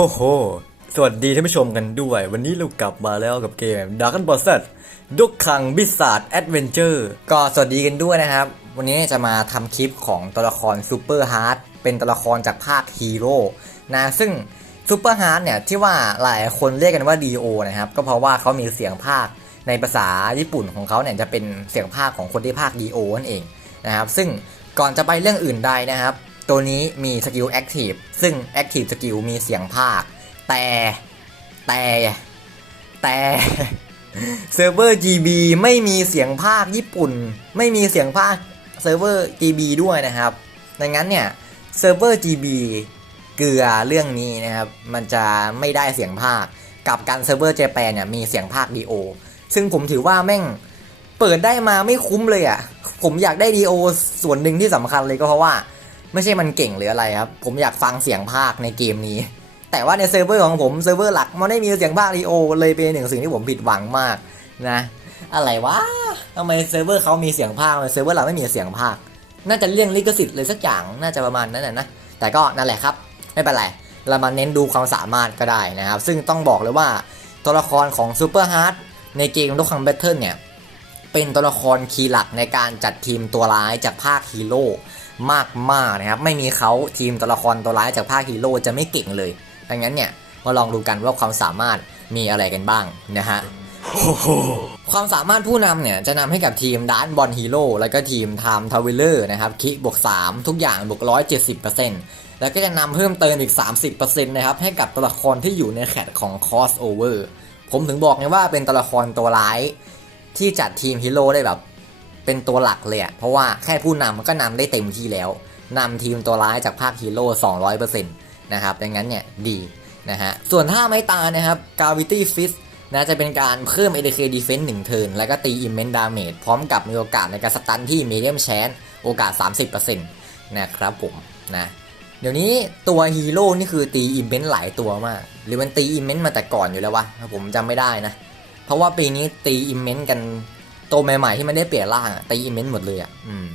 โอ้โห สวัสดีท่านผู้ชมกันด้วย วันนี้เรากลับมาแล้วกับเกม d a r k a n Ball Z ดุกขังบิสซาร์ดแอดเวนเจอร์ก็สวัสดีกันด้วยนะครับ วันนี้จะมาทำคลิปของตัวละครซูเปอร์ฮาร์ดเป็นตัวละครจากภาคฮีโร่นะซึ่งซูเปอร์ฮาร์ดเนี่ยที่ว่าหลายคนเรียกกันว่า DO นะครับ ก็เพราะว่าเขามีเสียงภาคในภาษาญี่ปุ่นของเขาเนี่ยจะเป็นเสียงภาคของคนที่ภาค DO นั่นเองนะครับซึ่งก่อนจะไปเรื่องอื่นใดนะครับ ตัวนี้มีสกิลแอคทีฟซึ่งแอคทีฟสกิลมีเสียงภาค แต่แต่แต่เซิร์ฟเวอร์ GB ไม่มีเสียงภาคญี่ปุ่น ไม่มีเสียงภาคเซิร์ฟเวอร์ GB ด้วยนะครับ ดังนั้นเนี่ยเซิร์ฟเวอร์ GB เกลือเรื่องนี้นะครับ มันจะไม่ได้เสียงภาค กับการเซิร์ฟเวอร์เจแปนเนี่ยมีเสียงภาคดีโอซึ่งผมถือว่าแม่งเปิดได้มาไม่คุ้มเลยอะ่ะ ผมอยากได้ดีโอส่วนหนึ่งที่สำคัญเลยก็เพราะว่า ไม่ใช่มันเก่งหรืออะไรครับ ผมอยากฟังเสียงภาคในเกมนี้ แต่ว่าในเซิร์ฟเวอร์ของผมเซิร์ฟเวอร์หลักมันไม่มีเสียงภาคดีโอเลยเป็นหนึ่งสิ่งที่ผมผิดหวังมากนะ อะไรวะทำไมเซิร์ฟเวอร์เขามีเสียงภาคเซิร์ฟเวอร์เราไม่มีเสียงภาค น่าจะเลี่ยงลิขสิทธิ์เลยสักอย่างน่าจะประมาณนั้นนะนะแต่ก็นั่นแหละครับไม่เป็นไรเรามาเน้นดูความสามารถก็ได้นะครับ ซึ่งต้องบอกเลยว่าตัวละครของซูเปอร์ฮาร์ดในเกมลูกคังแบทเทิลเนี่ยเป็นตัวละครคีย์หลักในการจัดทีมตัวร้ายจากภาคฮีโร่ มากๆนะครับไม่มีเขาทีมตัวละครตัวร้ายจากภาคฮีโร่จะไม่เก่งเลยดังนั้นเนี่ยมาลองดูกันว่าความสามารถมีอะไรกันบ้างนะฮะความสามารถผู้นำเนี่ยจะนำให้กับทีมด้านบอลฮีโร่แล้วก็ทีมไทม์ทาวเวลเลอร์นะครับคิบวก3ทุกอย่างบวก170%แล้วก็จะนำเพิ่มเติมอีก 30%นะครับให้กับตัวละครที่อยู่ในแคตของ crossover ผมถึงบอกไงว่าเป็นตัวละครตัวร้ายที่จัดทีมฮีโร่ได้แบบ เป็นตัวหลักเลยอะเพราะว่าแค่ผู้นำมันก็นำได้เต็มที่แล้วนำทีมตัวร้ายจากภาคฮีโร่200%นะครับดังนั้นเนี่ยดีนะฮะส่วนท่าไม้ตานะครับ gravity fist นะจะเป็นการเพิ่ม ADK defense 1เทิร์นแล้วก็ตี immense damage พร้อมกับมีโอกาสในการสตันที่ medium chance โอกาส 30%นะครับผมนะเดี๋ยวนี้ตัวฮีโร่นี่คือตี immense หลายตัวมาก หรือมันตี immense มาแต่ก่อนอยู่แล้ววะผมจำไม่ได้นะ เพราะว่าปีนี้ตี immense กัน ตัวใหม่ๆที่มันได้เปลี่ยนร่างตี immense หมดเลยอะอืม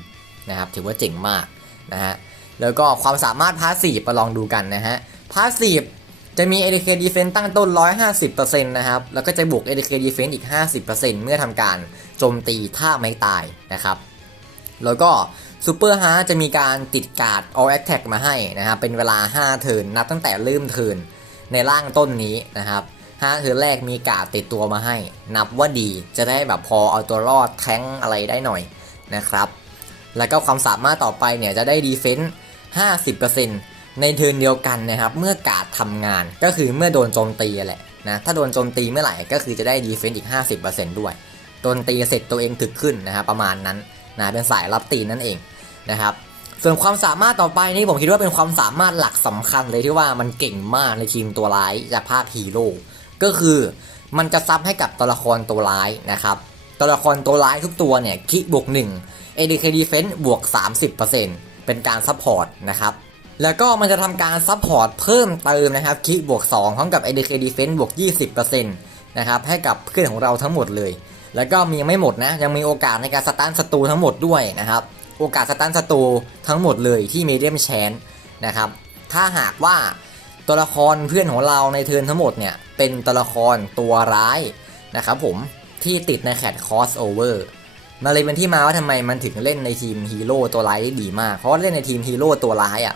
นะครับถือว่าเจ๋งมากนะฮะแล้วก็ความสามารถพาสซีฟมาลองดูกันนะฮะพาสซีฟจะมี ADK Defense ตั้งต้น 150%นะครับ แล้วก็จะบวก ADK Defense อีก 50%เมื่อทำการโจมตีท่าไม่ตายนะครับ แล้วก็ Super h a r จะมีการติดการ์ด All Attack มาให้นะครับ เป็นเวลา 5 เทิร์นนับตั้งแต่เริ่มเทิร์นในร่างต้นนี้นะครับ 5เทิร์แรกมีกาดติดตัวมาให้ นับว่าดีจะได้แบบพอเอาตัวรอดแท้งอะไรได้หน่อยนะครับ แล้วก็ความสามารถต่อไปเนี่ยจะได้ Defense 50%ในเทิร์นเดียวกันนะครับ เมื่อกาดทำงานก็คือเมื่อโดนโจมตีแหละนะถ้าโดนโจมตีเมื่อไหร่ก็คือจะได้ดีเฟนต์อีก 50%ด้วยโดนตีเสร็จตัวเองถึกขึ้นนะครับประมาณนั้นนะเป็นสายรับตีนั่นเองนะครับส่วนความสามารถต่อไปนี่ผมคิดว่าเป็นความสามารถหลักสำคัญเลยที่ว่ามันเก่งมากในทีมตัวร้ายจากภาคฮีโร่ ก็คือมันจะซับให้กับตัวละครตัวร้ายนะครับ ตัวละครตัวร้ายทุกตัวเนี่ยคิบวก1 ADK Defense บวก 30%เป็นการซัพพอร์ตนะครับแล้วก็มันจะทำการซัพพอร์ตเพิ่มเติมนะครับคิบวก2พร้อมกับ ADK Defense บวก 20%นะครับให้กับเพื่อนของเราทั้งหมดเลย แล้วก็มียังไม่หมดนะ ยังมีโอกาสในการสตันศัตรูทั้งหมดด้วยนะครับ โอกาสสตันศัตรูทั้งหมดเลยที่ Medium Chance นะครับ ถ้าหากว่า ตัวละครเพื่อนของเราในเทิร์นทั้งหมดเนี่ย เป็นตัวละครตัวร้ายนะครับผมที่ติดในแคต crossover มาเลยเป็นที่มาว่าทำไมมันถึงเล่นในทีมฮีโร่ตัวร้ายได้ดีมาก เพราะเล่นในทีมฮีโร่ตัวร้ายอะ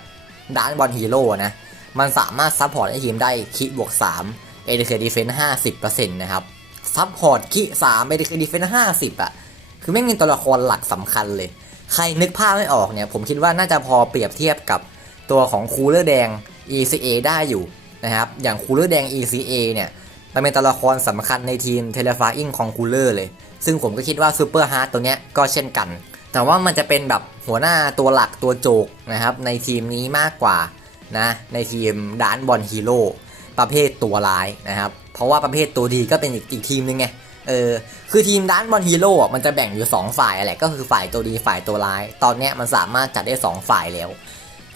ด้านบอลฮีโร่นะ มันสามารถซัพพอร์ตให้ทีมได้คิบวก3 ADK Defense 50%นต์นะครับซัพพอร์ตคิ3 ADK Defense 50อะคือไม่งเป็นตัวละครหลักสำคัญเลย ใครนึกภาพไม่ออกเนี่ย ผมคิดว่าน่าจะพอเปรียบเทียบกับตัวของคูลเลอร์แดง ECA ได้อยู่นะครับอย่างคูลเลอร์แดง ECA เนี่ยมันเป็นตัวละครสำคัญในทีม t e l e f i n g ของคูลเลอร์เลย ซึ่งผมก็คิดว่าซูเปอร์ฮาร์ดตัวเนี้ยก็เช่นกัน แต่ว่ามันจะเป็นแบบหัวหน้าตัวหลักตัวโจกนะครับในทีมนี้มากกว่านะในทีมดานบอลฮีโร่ประเภทตัวร้ายนะครับเพราะว่าประเภทตัวดีก็เป็นอีกอีกทีมนึงไงเออคือทีมด้านบอลฮีโร่มันจะแบ่งอยู่ 2 ฝ่ายอะไรก็คือฝ่ายตัวดีฝ่ายตัวร้าย ตอนเนี้ยมันสามารถจัดได้ 2 ฝ่ายแล้ว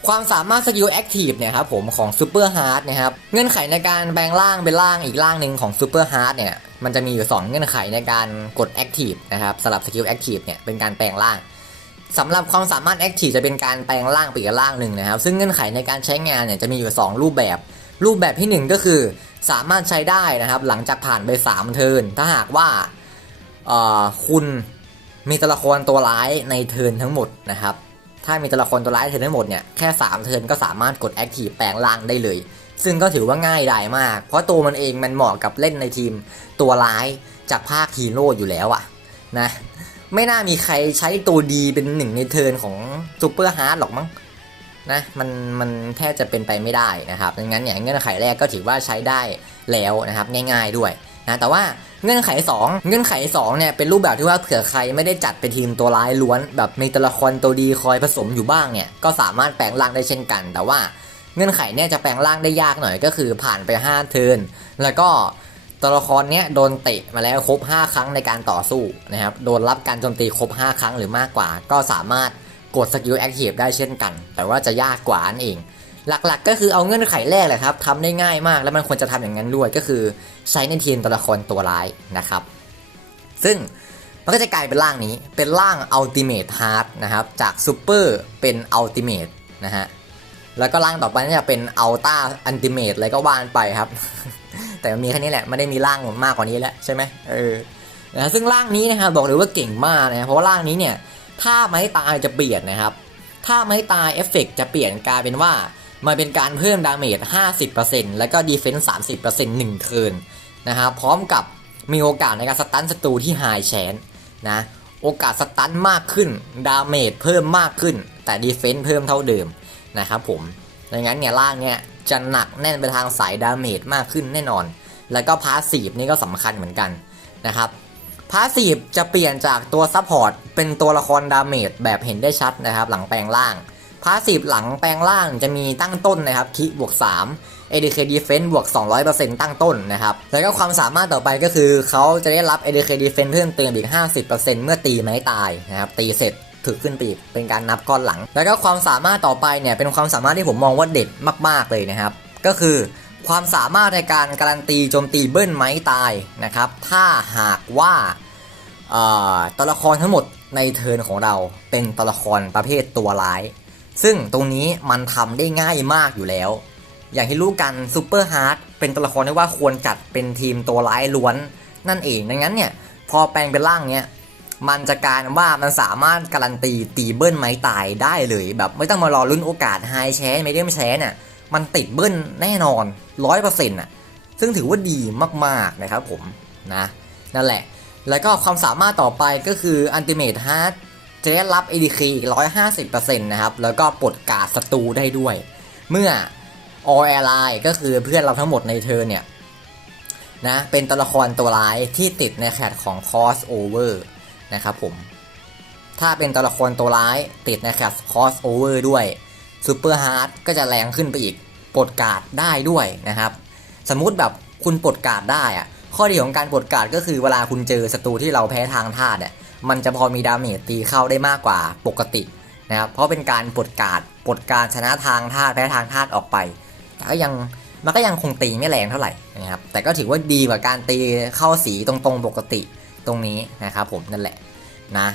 ความสามารถสกิลแอคทีฟเนี่ยครับผมของซูเปอร์ฮาร์ดนะครับเงื่อนไขในการแปลงร่างเป็นร่างอีกร่างหนึ่งของซูเปอร์ฮาร์ดเนี่ยมันจะมีอยู่ 2 เงื่อนไขในการกดแอคทีฟนะครับสำหรับสกิลแอคทีฟเนี่ยเป็นการแปลงร่างสำหรับความสามารถแอคทีฟจะเป็นการแปลงร่างไปอีกร่างหนึ่งนะครับ ซึ่งเงื่อนไขในการใช้งานเนี่ยจะมีอยู่ 2 รูปแบบ รูปแบบที่หนึ่งก็คือสามารถใช้ได้นะครับ หลังจากผ่านไป 3 เทิร์นถ้าหากว่าคุณมีตัวละครตัวร้ายในเทิร์นทั้งหมดนะครับ ถ้ามีตัวละครตัวร้ายเทินทั้งหมดเนี่ยแค่ 3 เทินก็สามารถกดแอคทีฟแปลงร่างได้เลย ซึ่งก็ถือว่าง่ายดายมาก เพราะตัวมันเองมันเหมาะกับเล่นในทีมตัวร้ายจากภาคฮีโร่อยู่แล้วอะนะไม่น่ามีใครใช้ตัวดีเป็นหนึ่งในเทินของซูเปอร์ฮาร์ดหรอกมั้งนะมันมันแทบจะเป็นไปไม่ได้นะครับดังนั้นเนี่ยเงื่อนไขแรกก็ถือว่าใช้ได้แล้วนะครับง่าย ๆด้วย นะแต่ว่าเงื่อนไข 2 เงื่อนไข2เนี่ยเป็นรูปแบบที่ว่าเผื่อใครไม่ได้จัดเป็นทีมตัวร้ายล้วน แบบมีตัวละครตัวดีคอยผสมอยู่บ้างเนี่ยก็สามารถแปลงร่างได้เช่นกัน แต่ว่าเงื่อนไขเนี่ยจะแปลงร่างได้ยากหน่อยก็คือผ่านไป 5 เทิร์นแล้วก็ตัวละครเนี้ยโดนเตะมาแล้วครบ 5 ครั้งในการต่อสู้นะครับโดนรับการโจมตีครบ 5 ครั้งหรือมากกว่า ก็สามารถกดสกิลแอคทีฟได้เช่นกัน แต่ว่าจะยากกว่านั่นเอง หลักๆ ก็คือเอาเงื่อนไขแรกแหละครับทำได้ง่ายมากแล้วมันควรจะทำอย่างนั้นด้วยก็คือใช้ในทีมตัวละครตัวร้ายนะครับ ซึ่งมันก็จะกลายเป็นร่างนี้เป็นร่าง Ultimate Heart นะครับ จาก Super เป็น Ultimate นะฮะแล้วก็ร่างต่อไปนี่จะเป็น Ultra Ultimate อะไรก็ว่านไปครับ แต่มีแค่นี้แหละไม่ได้มีร่างมากกว่านี้แล้วใช่ไหมเออนะซึ่งร่างนี้นะครับบอกเลยว่าเก่งมากนะเพราะว่าร่างนี้เนี่ยถ้าไม้ตายจะเปลี่ยนนะครับ ถ้าไม้ตายเอฟเฟกจะเปลี่ยนกลายเป็นว่า มันเป็นการเพิ่มดาเมจ 50%แล้วก็ดีเฟนส์ 30%1 เทิร์นนะครับพร้อมกับมีโอกาสในการสตันศัตรูที่ไฮแชนนะโอกาสสตันมากขึ้น ดาเมจเพิ่มมากขึ้น แต่ดีเฟนส์เพิ่มเท่าเดิมนะครับผมดังนั้นเนี่ยร่างเนี่ยจะหนักแน่นไปทางสายดาเมจมากขึ้นแน่นอน แล้วก็พาสซีฟนี่ก็สำคัญเหมือนกันนะครับพาสซีฟจะเปลี่ยนจากตัวซัพพอร์ตเป็นตัวละครดาเมจแบบเห็นได้ชัดนะครับหลังแปลงร่าง พาสซีฟหลังแปลงร่างจะมีตั้งต้นนะครับคิบวก 3 ADK Defense บวก 200%ตั้งต้นนะครับ แล้วก็ความสามารถต่อไปก็คือเขาจะได้รับ ADK Defense เพิ่มเติมอีก 50%เมื่อตีไม้ตายนะครับตีเสร็จถึกขึ้นไปอีกเป็นการนับก้อนหลัง แล้วก็ความสามารถต่อไปเนี่ยเป็นความสามารถที่ผมมองว่าเด็ดมาก ๆเลยนะครับ ก็คือความสามารถในการการันตีโจมตีเบิ้ลไม้ตายนะครับ ถ้าหากว่าตัวละครทั้งหมดในเทิร์นของเราเป็นตัวละครประเภทตัวร้าย ซึ่งตรงนี้มันทำได้ง่ายมากอยู่แล้ว อย่างที่รู้กันซูเปอร์ฮาร์ดเป็นตัวละครที่ว่าควรจัดเป็นทีมตัวร้ายล้วน นั่นเองดังนั้นเนี่ยพอแปลงเป็นร่างเนี้ยมันจะการว่ามันสามารถการันตีตีเบิ้ลไม้ตายได้เลยแบบไม่ต้องมารอลุ้นโอกาสไฮแชร์ไม่ได้ไม่แชร์เนี่ยมันติดเบิ้ลแน่นอนร้อยเปอร์เซ็นต์อะซึ่งถือว่าดีมากๆนะครับผมนะนั่นแหละ แล้วก็ความสามารถต่อไปก็คือ Ultimate Heart จะได้รับ ADK อีก 150%นะครับ แล้วก็ปลดการ์ดศัตรูได้ด้วย เมื่อ All Ally ก็คือเพื่อนเราทั้งหมดในเธอเนี่ยนะเป็นตัวละครตัวร้ายที่ติดในแคตของ Crossover นะครับผม ถ้าเป็นตัวละครตัวร้ายติดในแคต Crossover ด้วย Super Hard ก็จะแรงขึ้นไปอีกปลดการ์ดได้ด้วยนะครับ สมมุติแบบคุณปลดการ์ดได้อะข้อดีของการปลดการ์ดก็คือเวลาคุณเจอศัตรูที่เราแพ้ทางธาตุเนี่ย มันจะพอมีดาเมจตีเข้าได้มากกว่าปกตินะครับเพราะเป็นการปลดการ์ดปลดการชนะทางธาตุแพ้ทางธาตุออกไปแต่ก็ยังมันก็ยังคงตีไม่แรงเท่าไหร่นะครับแต่ก็ถือว่าดีกว่าการตีเข้าสีตรงๆปกติตรงนี้นะครับผมนั่นแหละนะ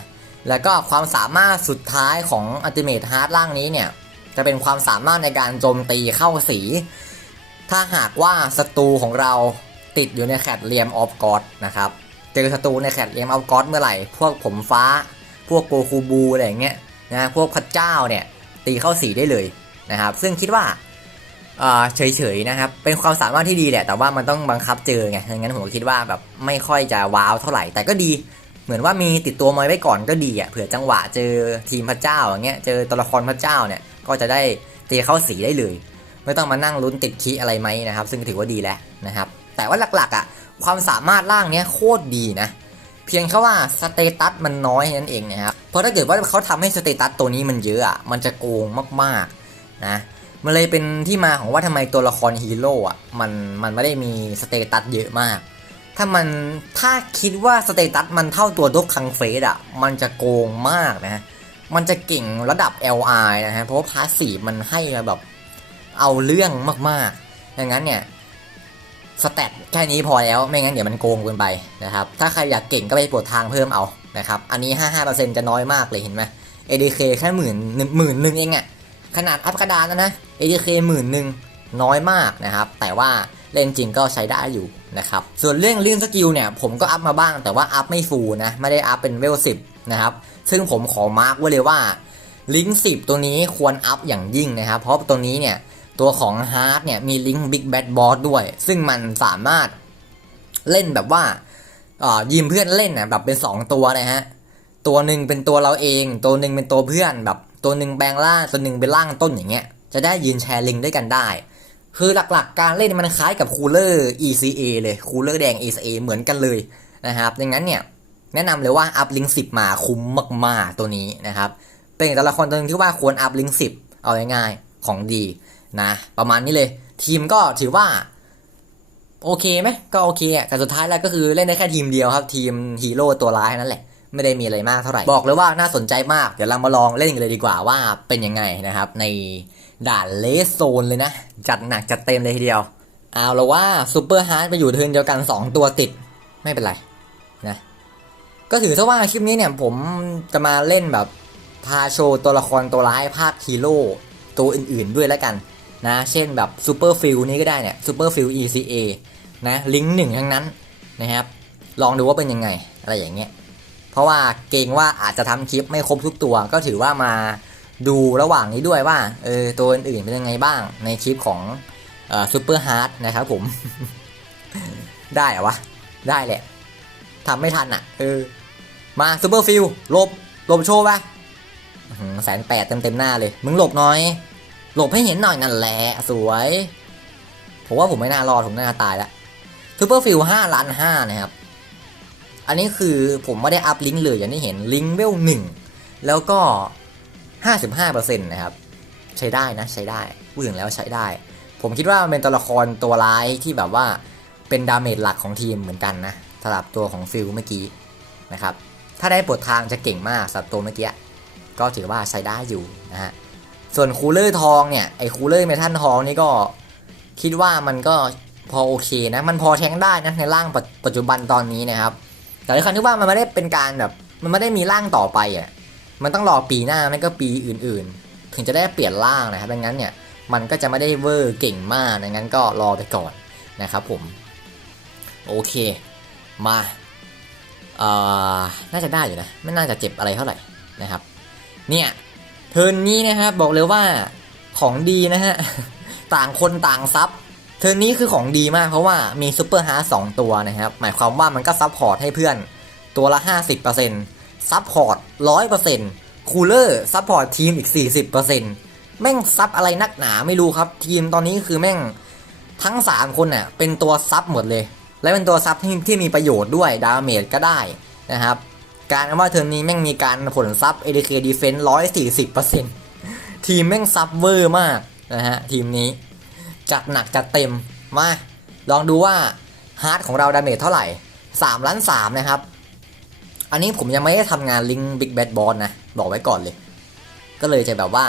แล้วก็ความสามารถสุดท้ายของ Ultimate Heart ร่างนี้เนี่ยจะเป็นความสามารถในการโจมตีเข้าสี ถ้าหากว่าศัตรูของเราติดอยู่ในแคดเรียมออฟกอดนะครับ เจอศัตรูในแคดเรียมออฟกอดเมื่อไหร่ พวกผมฟ้า พวกโกคูบูอะไรอย่างเงี้ยนะพวกพระเจ้าเนี่ยตีเข้าสีได้เลยนะครับ ซึ่งคิดว่าเฉยๆนะครับ เป็นความสามารถที่ดีแหละ แต่ว่ามันต้องบังคับเจอไงดังนั้นผมก็คิดว่าแบบไม่ค่อยจะว้าวเท่าไหร่ แต่ก็ดี เหมือนว่ามีติดตัวมาไว้ก่อนก็ดีอะ เผื่อจังหวะเจอทีมพระเจ้าอย่างเงี้ย เจอตัวละครพระเจ้าเนี่ย ก็จะได้ตีเข้าสีได้เลย ไม่ต้องมานั่งลุ้นติดคีอะไรไหมนะครับ ซึ่งถือว่าดีแล้วนะครับ แต่ว่าหลักๆอะความสามารถร่างเนี้ยโคตรดีนะ เพียงแค่ว่าสเตตัสมันน้อยนั่นเองนะครับเพราะถ้าเกิดว่าเขาทำให้สเตตัสตัวนี้มันเยอะอะมันจะโกงมากๆนะมันเลยเป็นที่มาของว่าทำไมตัวละครฮีโร่อะมันมันไม่ได้มีสเตตัสเยอะมาก ถ้ามันถ้าคิดว่าสเตตัสมันเท่าตัวดกคังเฟสอะมันจะโกงมากนะมันจะเก่งระดับ LI นะฮะเพราะว่าพาสีมันให้แบบเอาเรื่องมากๆดังนั้นเนี่ย สแตทแค่นี้พอแล้วไม่งั้นเดี๋ยวมันโกงเกินไปนะครับถ้าใครอยากเก่งก็ไปปวดทางเพิ่มเอานะครับอันนี้ 55%จะน้อยมากเลยเห็นไหม ADK แค่หมื่นหมื่นหนึ่งเองอะขนาดอัพกระดานนะนะ ADK หมื่นหนึ่งน้อยมากนะครับแต่ว่าเล่นจริงก็ใช้ได้อยู่นะครับส่วนเรื่องลิงสกิลเนี่ยผมก็อัพมาบ้างแต่ว่าอัพไม่ฟูลนะไม่ได้อัพเป็นเวลสิบนะครับซึ่งผมขอมาร์กไว้เลยว่าลิงสิบตัวนี้ควรอัพอย่างยิ่งนะครับเพราะตัวนี้เนี่ย ตัวของฮาร์ดเนี่ยมีลิงก์บิ๊กแบดบอสด้วย ซึ่งมันสามารถเล่นแบบว่าอ่ายิมเพื่อนเล่นนะแบบเป็น 2 ตัวนะฮะ ตัวหนึ่งเป็นตัวเราเอง ตัวหนึ่งเป็นตัวเพื่อนแบบตัวหนึ่งแปลงร่างตัวหนึ่งเป็นร่างต้นอย่างเงี้ยจะได้ยืนแชร์ลิงก์ด้วยกันได้ คือหลักๆ การเล่นมันคล้ายกับคูลเลอร์ ECA เลยคูลเลอร์แดง ECA เหมือนกันเลยนะครับดังนั้นเนี่ยแนะนำเลยว่าอัพลิงก์สิบมาคุ้มมากๆตัวนี้นะครับเป็นแตัวละครตัวหนึงที่ว่าควรอัพลิงก์สิบเอาง่ายๆของดี นะประมาณนี้เลย ทีมก็ถือว่า โอเคไหมก็โอเคอะแต่สุดท้ายแล้วก็คือเล่นได้แค่ทีมเดียวครับ ทีมฮีโร่ตัวร้ายนั่นแหละไม่ได้มีอะไรมากเท่าไหร่ บอกเลยว่าน่าสนใจมาก เดี๋ยวเรามาลองเล่นกันเลยดีกว่าว่าเป็นยังไงนะครับ ในด่านเลสโซนเลยนะ จัดหนักจัดเต็มเลยทีเดียว เอาละว่าซูเปอร์ฮาร์ดไปอยู่เทินเดียวกัน 2 ตัวติด ไม่เป็นไรนะ ก็ถือซะว่าคลิปนี้เนี่ยผมจะมาเล่นแบบพาโชว์ตัวละครตัวร้ายภาคฮีโร่ตัวอื่นๆด้วยแล้วกัน นะ เช่นแบบซูเปอร์ฟิลนี้ก็ได้เนี่ยซูเปอร์ฟิล ECA นะลิงก์หนึ่งทั้งนั้นนะครับ ลองดูว่าเป็นยังไงอะไรอย่างเงี้ย เพราะว่าเกรงว่าอาจจะทำคลิปไม่ครบทุกตัว ก็ถือว่ามาดูระหว่างนี้ด้วยว่าเออตัวอื่นๆเป็นยังไงบ้างในคลิปของซูเปอร์ฮาร์ดนะครับผม ได้เหรอวะ ได้แหละทำไม่ทันอะ เออ มาซูเปอร์ฟิลลบลบโชว์ไปแสนแปดเต็มเต็มหน้าเลย มึงหลบน่อย หลบให้เห็นหน่อยนั่นแหละสวย ผมว่าผมไม่น่ารอดผมน่าตายแล้วซูเปอร์ฟิลห้าล้านห้านะครับ อันนี้คือผมไม่ได้อัพลิงก์เลยอย่างที่เห็นลิงก์เวลหนึ่งแล้วก็ห้าสิบห้าเปอร์เซ็นต์นะครับ ใช้ได้นะใช้ได้พูดถึงแล้วใช้ได้ ผมคิดว่ามันเป็นตัวละครตัวร้ายที่แบบว่าเป็นดาเมจหลักของทีมเหมือนกันนะสำหรับตัวของฟิลเมื่อกี้นะครับ ถ้าได้ปลดทางจะเก่งมากสำหรับตัวเมื่อกี้ก็ถือว่าใช้ได้อยู่นะฮะ ส่วนคูลเลอร์ทองเนี่ยไอ้คูลเลอร์เมทัลทองนี่ก็คิดว่ามันก็พอโอเคนะ มันพอแทงได้นะในร่างปัจปัจจุบันตอนนี้นะครับ แต่ในครั้ที่ว่ามันไม่ได้เป็นการแบบ มันไม่ได้มีร่างต่อไปอะมันต้องรอปีหน้าไม่ก็ปีอื่นๆ ถึงจะได้เปลี่ยนร่างนะครับดังนั้นเนี่ยมันก็จะไม่ได้เวอร์เก่งมากดังนั้นก็รอไปก่อนนะครับผม โอเคมาเอ่อน่าจะได้อยู่นะ ไม่น่าจะเจ็บอะไรเท่าไหร่นะครับ เนี่ย ทิร์นนี้นะครับบอกเลยว่าของดีนะฮะ ต่างคนต่างซับเทิร์นนี้คือของดีมากเพราะว่ามีซูเปอร์ฮาร์สองตัวนะครับ หมายความว่ามันก็ซับพอร์ตให้เพื่อนตัวละ 50%ซับพอร์ต100%คูลเลอร์ซับพอร์ตทีมอีก 40%แม่งซับอะไรนักหนาไม่รู้ครับ ทีมตอนนี้คือแม่งทั้ง 3 คนน่ะเป็นตัวซับหมดเลย และเป็นตัวซับที่ที่มีประโยชน์ด้วยดาเมจก็ได้นะครับ การว่าเทอร์นนี้แม่งมีการผลซับเอ ADK Defense 140%ทีมแม่งซับเวอร์มากนะฮะทีมนี้ จัดหนักจัดเต็ม มา ลองดูว่าฮาร์ดของเราดาเมจเท่าไหร่3ล้าน3นะครับ อันนี้ผมยังไม่ได้ทำงานลิงก์ Big Bad Boss นะ บอกไว้ก่อนเลย ก็เลยจะแบบว่า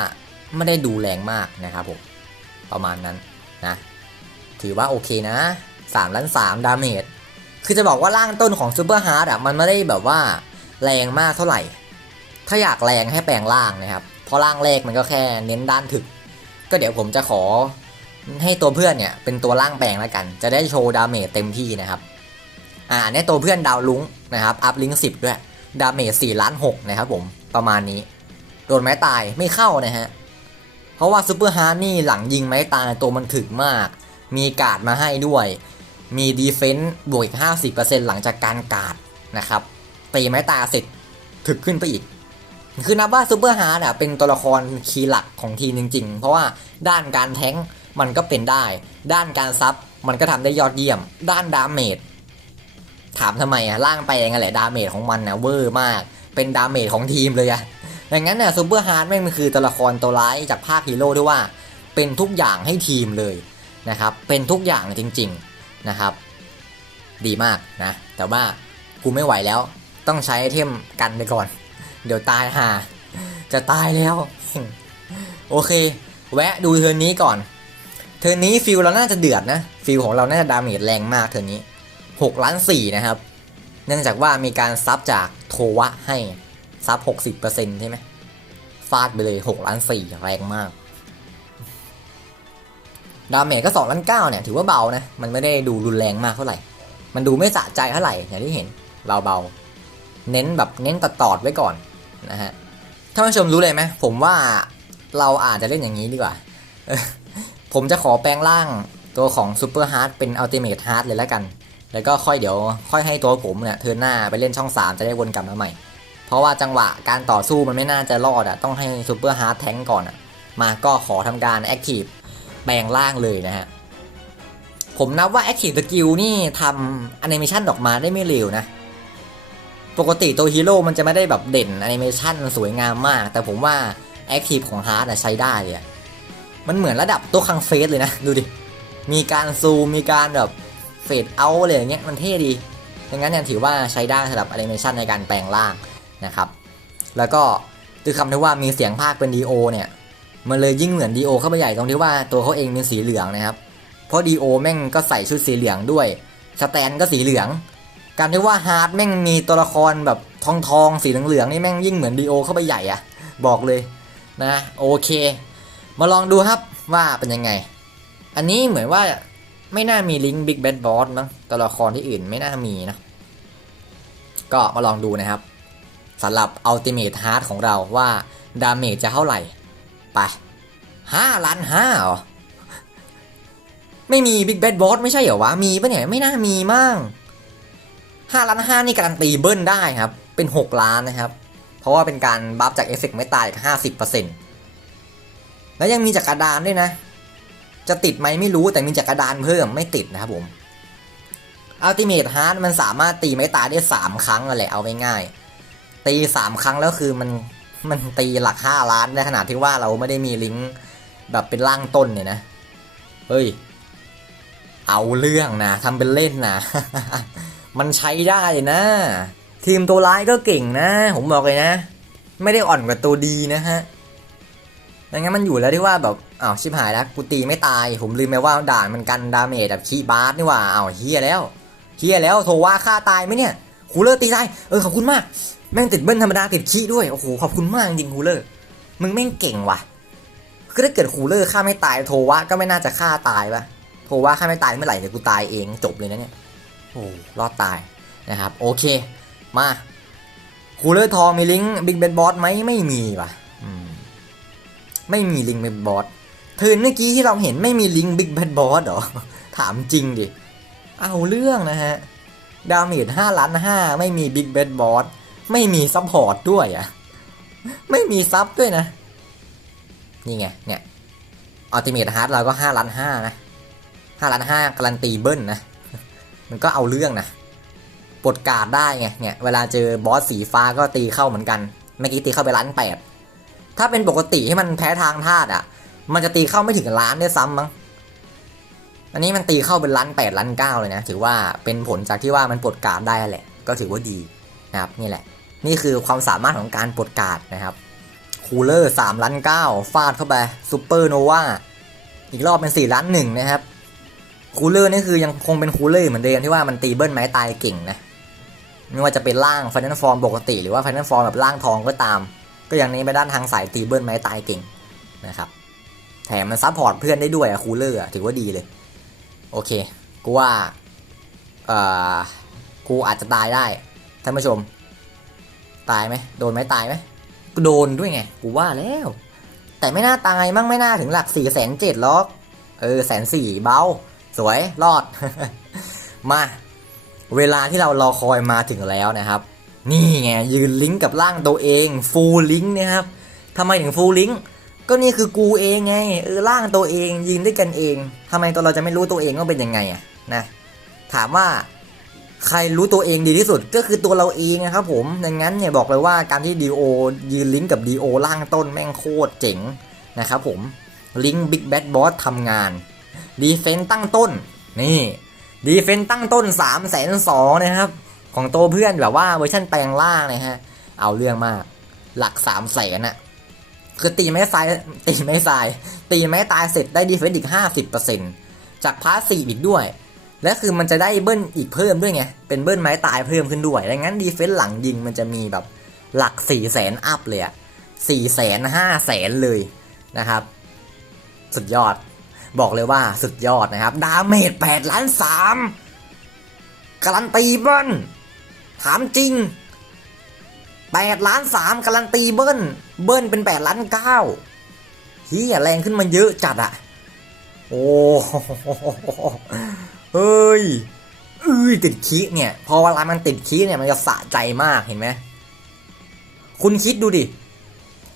ไม่ได้ดูแรงมากนะครับผม ประมาณนั้นนะ ถือว่าโอเคนะ3ล้าน3ดาเมจคือจะบอกว่าร่างต้นของซูเปอร์ฮาร์ดอะมันไม่ได้แบบว่า แรงมากเท่าไหร่ ถ้าอยากแรงให้แปลงร่างนะครับ เพราะร่างแรกมันก็แค่เน้นด้านถึก ก็เดี๋ยวผมจะขอให้ตัวเพื่อนเนี่ยเป็นตัวร่างแปลงแล้วกัน จะได้โชว์ดาเมจเต็มที่นะครับ อ่าอันนี้ตัวเพื่อนดาวลุงนะครับ อัพลิงสิบด้วย ดาเมจ4ล้าน6นะครับผมประมาณนี้ โดนไม้ตายไม่เข้านะฮะ เพราะว่าซูเปอร์ฮาร์ดนี่หลังยิงไม้ตายตัวมันถึกมาก มีการ์ดมาให้ด้วย มีดีเฟนต์บวกอีก 50%หลังจากการการ์ดนะครับ ตีไม้ตาเสร็จถึกขึ้นไปอีก คือนับว่าซูเปอร์ฮาร์ดอะเป็นตัวละครคีย์หลักของทีมจริง ๆ เพราะว่าด้านการแท้งมันก็เป็นได้ ด้านการซับมันก็ทำได้ยอดเยี่ยม ด้านดาเมจถามทำไมอะร่างไปยังไงแหละดาเมจของมันนะเวอร์มาก เป็นดาเมจของทีมเลยอะดังนั้นน่ะซูเปอร์ฮาร์ดแม่งมันคือตัวละครตัวร้ายจากภาคฮีโร่ด้วยว่า เป็นทุกอย่างให้ทีมเลยนะครับ เป็นทุกอย่างจริง ๆนะครับ ดีมากนะ แต่ว่ากูไม่ไหวแล้ว ต้องใช้ไอเทมกันไปก่อน เดี๋ยวตายห่าจะตายแล้ว โอเค แวะดูเทิร์นนี้ก่อน เทิร์นนี้ฟิลเราน่าจะเดือดนะ ฟิลของเราน่าจะดาเมจแรงมากเทิร์นนี้6ล้าน4นะครับ เนื่องจากว่ามีการซับจากโทวะให้ซับ 60%ใช่ไหมฟาดไปเลย6ล้าน4แรงมาก ดาเมจก็2ล้านเก้าเนี่ยถือว่าเบานะ มันไม่ได้ดูรุนแรงมากเท่าไหร่ มันดูไม่สะใจเท่าไหร่อย่างที่เห็นเบา เน้นแบบเน้นตัดตอดไว้ก่อนนะฮะท่านผู้ชมรู้เลยไหมผมว่าเราอาจจะเล่นอย่างนี้ดีกว่า ผมจะขอแปลงร่างตัวของซูเปอร์ฮาร์ดเป็นอัลติเมทฮาร์ดเลยแล้วกัน แล้วก็ค่อยเดี๋ยว ค่อยให้ตัวผมเนี่ยเทินหน้าไปเล่นช่อง 3 จะได้วนกลับมาใหม่ เพราะว่าจังหวะการต่อสู้มันไม่น่าจะรอดอะต้องให้ซูเปอร์ฮาร์ดแทงก่อนอะมาก็ขอทำการแอคทีฟแปลงร่างเลยนะฮะผมนับว่า Active Skill นี่ทำแอนิเมชันออกมาได้ไม่เร็วนะ ปกติตัวฮีโร่มันจะไม่ได้แบบเด่นแอนิเมชันสวยงามมาก แต่ผมว่า Active ของฮาร์ดใช้ได้เลยอะมันเหมือนระดับตัวคังเฟสเลยนะ ดูดิ มีการซูมมีการแบบเฟดเอาอะไรอย่างเงี้ยมันเท่ดีดังนั้นเนี่ยถือว่าใช้ได้สำหรับแอนิเมชันในการแปลงร่างนะครับ แล้วก็ด้วคำที่ว่ามีเสียงภาคเป็นดีโอเนี่ยมันเลยยิ่งเหมือนดีโอเข้าไปใหญ่ตรงที่ว่าตัวเขาเองเป็นสีเหลืองนะครับ เพราะดีโอแม่งก็ใส่ชุดสีเหลืองด้วย สแตนก็สีเหลือง การที่ว่าฮาร์ดแม่งมีตัวละครแบบทองทองสีเหลืองๆนี่แม่งยิ่งเหมือนดีโอเข้าไปใหญ่อะบอกเลยนะโอเค มาลองดูครับว่าเป็นยังไง อันนี้เหมือนว่าไม่น่ามีลิงก์บิ๊กแบดบอสมั้งตัวละครที่อื่นไม่น่ามีนะ ก็มาลองดูนะครับสำหรับอัลติเม e ฮาร์ดของเราว่าดาเมจจะเท่าไหร่ ไปห้าล้านห้าเหรอ ไม่มีบิ๊กแบดบอสไม่ใช่เหรอวะ มีปะเนี่ย ไม่น่ามีมั่ง ห้าล้านห้านี่การันตีเบิ้ลได้ครับ เป็นหกล้านนะครับ เพราะว่าเป็นการบัฟจากเอฟเฟกต์ไม่ตายห้าสิบเปอร์เซ็นต์แล้วยังมีจักรดานด้วยนะ จะติดไหมไม่รู้แต่มีจักรดานเพิ่มไม่ติดนะครับผมอัลติเม e ฮาร์ดมันสามารถตีไม่ตายได้สามครั้งอะไรเอาง่ายๆตีสามครั้งแล้วคือมันมันตีหลักห้าล้านในขนาดที่ว่าเราไม่ได้มีลิงก์แบบเป็นร่างต้นเนี่ยนะ เฮ้ย เอาเรื่องนะทำเป็นเล่นนะ มันใช้ได้นะ ทีมตัวร้ายก็เก่งนะ ผมบอกเลยนะ ไม่ได้อ่อนกว่าตัวดีนะฮะดังนั้นมันอยู่แล้วที่ว่าแบบอ้าวชิบหายแล้วกูตีไม่ตาย ผมลืมไปว่าด่านมันกันดาเมจแบบคีบาร์สนี่ว่าอ้าวเฮียแล้วเฮียแล้วโทว่าฆ่าตายไหมเนี่ยคูเลอร์ตีได้เออขอบคุณมาก แม่งติดเบิ้ลธรรมดาติดคีย์ด้วยโอ้โหขอบคุณมากจริงคูเลอร์มึงแม่งเก่งว่ะคือถ้าเกิดคูเลอร์ฆ่าไม่ตายโทว่าก็ไม่น่าจะฆ่าตายปะโทรว่าข้าไม่ตายเมื่อไหร่เดี๋ยวกูตายเองจบเลยนะเนี่ย อ้รอดตายนะครับ โอเค มาคูลเลอร์ทองมีลิงก์บิ๊กเบนบอสไหมไม่มีว่ะไม่มีลิงก์บิ๊กบอสเทินเมื่อกี้ที่เราเห็นไม่มีลิงก์บิ๊กเบนบอสหรอ ถามจริงดิ เอาเรื่องนะฮะ ดาเมจห้าล้านห้าไม่มีบิ๊กเบนบอสไม่มีซัพพอร์ตด้วยอะ่ะไม่มีซับด้วยนะ นี่ไง เนี่ยอัลติเมทฮาร์ดเราก็ห้าล้านห้านะห้าล้านห้าการันตีเบิ้ลนะ มันก็เอาเรื่องนะปลดการ์ดได้ไงเนี่ยเวลาเจอบอสสีฟ้าก็ตีเข้าเหมือนกันเมื่อกี้ตีเข้าไปล้านแปดถ้าเป็นปกติที่มันแพ้ทางธาตุอะ มันจะตีเข้าไม่ถึงล้านด้วยซ้ำมั้งอันนี้มันตีเข้าเป็นล้านแปดล้านเก้าเลยนะ ถือว่าเป็นผลจากที่ว่ามันปลดการ์ดได้แหละ ก็ถือว่าดีนะครับนี่แหละ นี่คือความสามารถของการปลดการ์ดนะครับคูลเลอร์สามล้านเก้าฟาดเข้าไปซูเปอร์โนวาอีกรอบเป็นสี่ล้านหนึ่งนะครับ คูลเลอร์นี่คือยังคงเป็นคูลเลอร์เหมือนเดิมที่ว่ามันตีเบิ้ลไม้ตายเก่งนะไม่ว่าจะเป็นร่างไฟนอลฟอร์มปกติ หรือว่าไฟนอลฟอร์มแบบร่างทองก็ตาม ก็ยังนี้ไปด้านทางสายตีเบิ้ลไม้ตายเก่งนะครับแถมมันซัพพอร์ตเพื่อนได้ด้วยอะคูลเลอร์ถือว่าดีเลย โอเค กูว่าเอ่อกูอาจจะตายได้ท่านผู้ชม ตายไหมโดนไหมตายไหมกูโดนด้วยไงกูว่าแล้ว แต่ไม่น่าตายมั่งไม่น่าถึงหลักสี่แสนเจ็ดหรอกเออแสนสี่เบา สวยรอด มาเวลาที่เรารอคอยมาถึงแล้วนะครับ นี่ไงยืนลิงก์กับร่างตัวเองฟูลลิงก์นะครับทำไมถึงฟูลลิงก์ก็นี่คือกูเองไงเออร่างตัวเองยืนด้วยกันเองทำไมตัวเราจะไม่รู้ตัวเองว่าเป็นยังไงอะนะถามว่าใครรู้ตัวเองดีที่สุดก็คือตัวเราเองนะครับผมดังนั้นเนี่ยบอกเลยว่าการที่ดีโอยืนลิงก์กับดีโอล่างต้นแม่งโคตรเจ๋งนะครับผมลิงก์บิ๊กแบดบอสทำงาน ดีเฟนต์ตั้งต้น นี่ดีเฟนต์ตั้งต้น3ามแสนสองนะครับ ของโตเพื่อนแบบว่าเวอร์ชันแปลงล่างนะฮะ เอาเรื่องมากหลัก3ามแสนอะคือตีไม้ทรายตีไม้ทราย ตีไม้ตายเสร็จได้ดีเฟนต์อีก 50%จากพาร์ทสี่อีกด้วย และคือมันจะได้เบิ้ลอีกเพิ่มด้วยไง เป็นเบิ้ลไม้ตายเพิ่มขึ้นด้วยดังนั้นดีเฟนส์หลังยิงมันจะมีแบบหลัก4ี่แสนอัพเลยอะสี่แสนห้าแสนเลยนะครับ สุดยอด บอกเลยว่าสุดยอดนะครับ ดาเมจ8ล้าน3การันตีเบิ้ลถามจริง8ล้าน3การันตีเบิ้ลเบิ้ลเป็น8ล้าน9เฮียแรงขึ้นมาเยอะจัดอะโอ้โหเฮ้ยอื้อติดคีเนี่ย พอเวลามันติดคีเนี่ยมันจะสะใจมากเห็นไหมคุณคิดดูดิ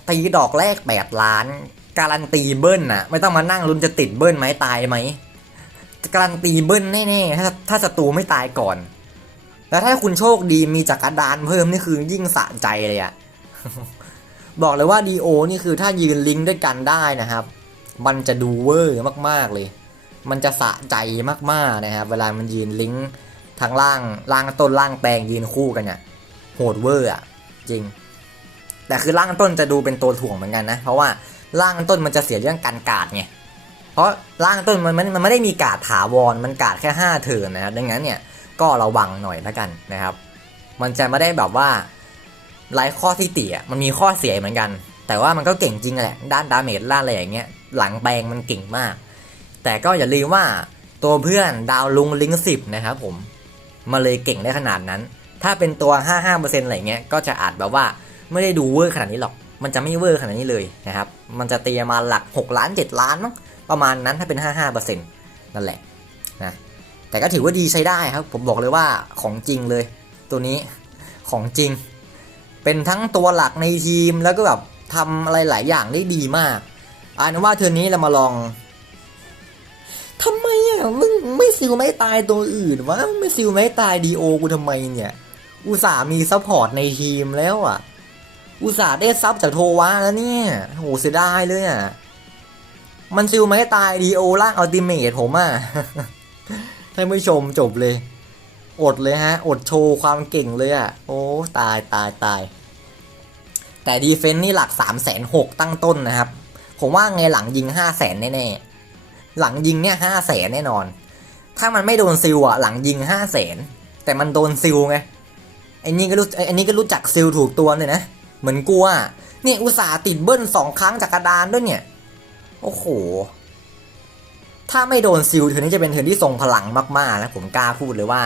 ตีดอกแรกแปดล้าน การันตีเบิ้ลน่ะไม่ต้องมานั่งลุ้นจะติดเบิ้ลไหมตายไหมการันตีเบิ้ลแน่ๆถ้าถ้าศัตรูไม่ตายก่อน แล้วถ้าคุณโชคดีมีจักรดานเพิ่มนี่คือยิ่งสะใจเลยอะบอกเลยว่าดีโอนี่คือถ้ายืนลิงก์ด้วยกันได้นะครับ มันจะดูเวอร์มากๆเลย มันจะสะใจมากๆนะครับ เวลามันยืนลิงก์ทางล่างล่างต้นล่างแปลงยืนคู่กันเนี่ยโหดเวอร์อะจริง แต่คือล่างต้นจะดูเป็นตัวถ่วงเหมือนกันนะ เพราะว่า ล่างต้นมันจะเสียเรื่องการกาดไงเพราะล่างต้นมันมันมันไม่ได้มีกาดถาวรมันกาดแค่5เทิร์นนะครับดังนั้นเนี่ยก็ระวังหน่อยแล้วกันนะครับ มันจะไม่ได้แบบว่าไร้ข้อที่ติอะมันมีข้อเสียเหมือนกัน แต่ว่ามันก็เก่งจริงแหละด้านดาเมจด้านอะไรอย่างเงี้ยหลังแปลงมันเก่งมาก แต่ก็อย่าลืมว่าตัวเพื่อนดาวลุงลิงสิบนะครับผมมาเลยเก่งได้ขนาดนั้น ถ้าเป็นตัว 55%อะไรเงี้ยก็จะอาจแบบว่าไม่ได้ดูเวอร์ขนาดนี้หรอก มันจะไม่เวอร์ขนาดนี้เลยนะครับ มันจะตีมาหลัก 6 ล้าน 7 ล้านมั้งประมาณนั้นถ้าเป็น 55%นั่นแหละนะแต่ก็ถือว่าดีใช้ได้ครับ ผมบอกเลยว่าของจริงเลย ตัวนี้ของจริง เป็นทั้งตัวหลักในทีมแล้วก็แบบทำอะไรหลายอย่างได้ดีมากอ่านว่าเทอร์นี้เรามาลองทำไมอะมึงไม่ซิลไม่ตายตัวอื่นวะไม่ซิลไม่ตายดีโอกูทำไมเนี่ยอุตส่าห์มีซัพพอร์ตในทีมแล้วอะ อุตส่าห์ได้ซับจากโทวะแล้วเนี่ยโหเสียดายเลยอะ มันซิลไม่ตายดีโอล่างอัลติเมทผมอะท่านผู้ชมจบเลย อดเลยฮะ อดโชว์ความเก่งเลยอะ โอ้ตายตายตาย แต่ดีเฟนต์นี่หลัก3ามแสนหกตั้งต้นนะครับ ผมว่าไงหลังยิง5้าแสนแน่ๆ หลังยิงเนี่ยห้าแสนแน่นอน ถ้ามันไม่โดนซิลอะ หลังยิงห้าแสนแต่มันโดนซิลไงไอ้นี่ก็รู้ไอ้นี่ก็รู้จักซิลถูกตัวเลยนะ เหมือนกูอะเนี่ยอุตส่าห์ติดเบิ้ลสองครั้งจากกระดานด้วยเนี่ย โอ้โห ถ้าไม่โดนซิลเธอนี่จะเป็นเธอที่ทรงพลังมากๆนะผมกล้าพูดเลยว่า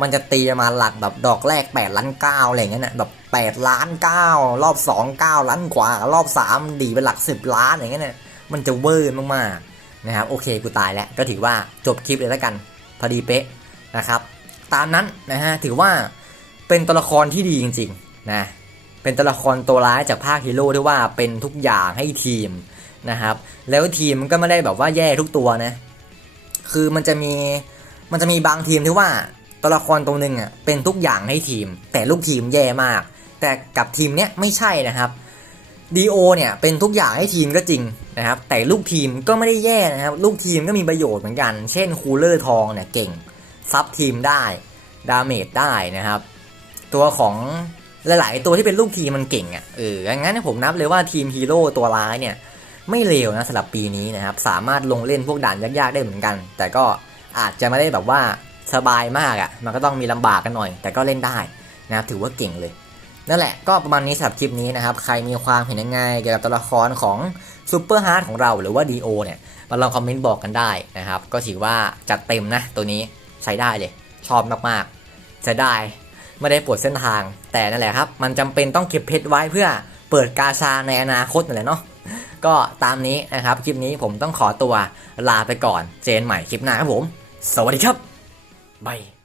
มันจะตีมาหลักแบบดอกแรก8ล้านเก้าอะไรอย่างเงี้ยนะแบบ8ล้านเก้ารอบ2 9ล้านกว่ารอบ3ดีเป็นหลัก10ล้านอย่างเงี้ยนะมันจะเวอร์มากๆนะครับโอเคกูตายแล้วก็ถือว่าจบคลิปเลยแล้วกันพอดีเป๊ะนะครับ ตามนั้นนะฮะถือว่าเป็นตัวละครที่ดีจริงๆนะ เป็นตัวละครตัวร้ายจากภาคฮีโร่ที่ว่าเป็นทุกอย่างให้ทีมนะครับ แล้วทีมมันก็ไม่ได้แบบว่าแย่ทุกตัวนะคือมันจะมีมันจะมีบางทีมที่ว่าตัวละครตรงหนึ่งอะเป็นทุกอย่างให้ทีม แต่ลูกทีมแย่มาก แต่กับทีมเนี้ยไม่ใช่นะครับดีโอเนี่ยเป็นทุกอย่างให้ทีมก็จริงนะครับ แต่ลูกทีมก็ไม่ได้แย่นะครับ ลูกทีมก็มีประโยชน์เหมือนกัน เช่นคูลเลอร์ทองเนี่ยเก่งซับทีมได้ ดาเมจได้นะครับ ตัวของ หลายๆตัวที่เป็นลูกทีมมันเก่งอะเอองั้นผมนับเลยว่าทีมฮีโร่ตัวร้ายเนี่ยไม่เลวนะสำหรับปีนี้นะครับ สามารถลงเล่นพวกด่านยากๆได้เหมือนกัน แต่ก็อาจจะไม่ได้แบบว่าสบายมากอะ่ะ มันก็ต้องมีลำบากกันหน่อย แต่ก็เล่นได้นะครับถือว่าเก่งเลย นั่นแหละก็ประมาณนี้สำหรับคลิปนี้นะครับ ใครมีความเห็นยังไงเกี่ยวกับตัวละครของซูเปอร์ฮาร์ดของเราหรือว่าดีโอเนี่ยมาลองคอมเมนต์บอกกันได้นะครับ ก็ถือว่าจัดเต็มนะตัวนี้ใช้ได้เลย ชอบมากๆจะได้ ไม่ได้ปวดเส้นทาง แต่นั่นแหละครับ มันจำเป็นต้องเก็บเพชรไว้เพื่อเปิดกาชาในอนาคตนั่นแหละเนาะก็ตามนี้นะครับ คลิปนี้ผมต้องขอตัวลาไปก่อน เจนใหม่คลิปหน้าครับผม สวัสดีครับบาย